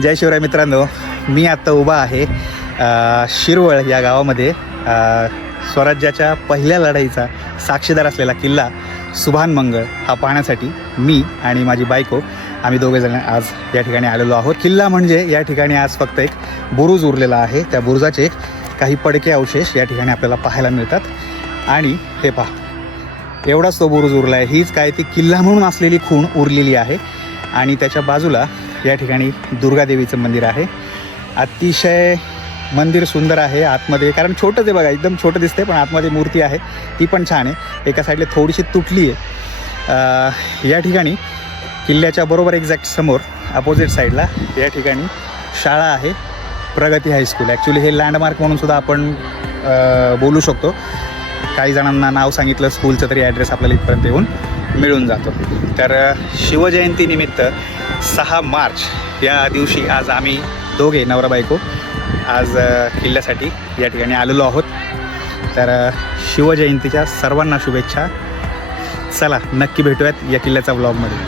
जय शिवराय मित्रांनो, मी आत्ता उभा आहे शिरवळ या गावामध्ये. स्वराज्याच्या पहिल्या लढाईचा साक्षीदार असलेला किल्ला सुभान मंगळ हा पाहण्यासाठी मी आणि माझी बायको आम्ही दोघेजण आज या ठिकाणी आलेलो आहोत. किल्ला म्हणजे या ठिकाणी आज फक्त एक बुरुज उरलेला आहे. त्या बुरुजाचे काही पडके अवशेष या ठिकाणी आपल्याला पाहायला मिळतात. आणि हे पहा, एवढाच तो बुरुज उरला आहे. हीच काय ती किल्ला म्हणून असलेली खूण उरलेली आहे. आणि त्याच्या बाजूला या ठिकाणी दुर्गादेवीचं मंदिर आहे. अतिशय मंदिर सुंदर आहे आतमध्ये, कारण छोटंच आहे बघा, एकदम छोटं दिसतंय, पण आतमध्ये मूर्ती आहे ती पण छान आहे. एका साईडला थोडीशी तुटली आहे. या ठिकाणी किल्ल्याच्या बरोबर एक्झॅक्ट समोर अपोजिट साईडला या ठिकाणी शाळा आहे, प्रगती हायस्कूल. ॲक्च्युली हे लँडमार्क म्हणून सुद्धा आपण बोलू शकतो. काही जणांना नाव सांगितलं स्कूलचं तरी ॲड्रेस आपल्याला इथपर्यंत येऊन मिळून जातो. तर शिवजयंतीनिमित्त 6 मार्च या दिवशी आज आम्ही दोघे नवरा बायको आज किल्ल्यासाठी या ठिकाणी आलेलो आहोत. तर शिवजयंतीच्या सर्वांना शुभेच्छा. चला नक्की भेटूयात या किल्ल्याच्या व्लॉगमध्ये.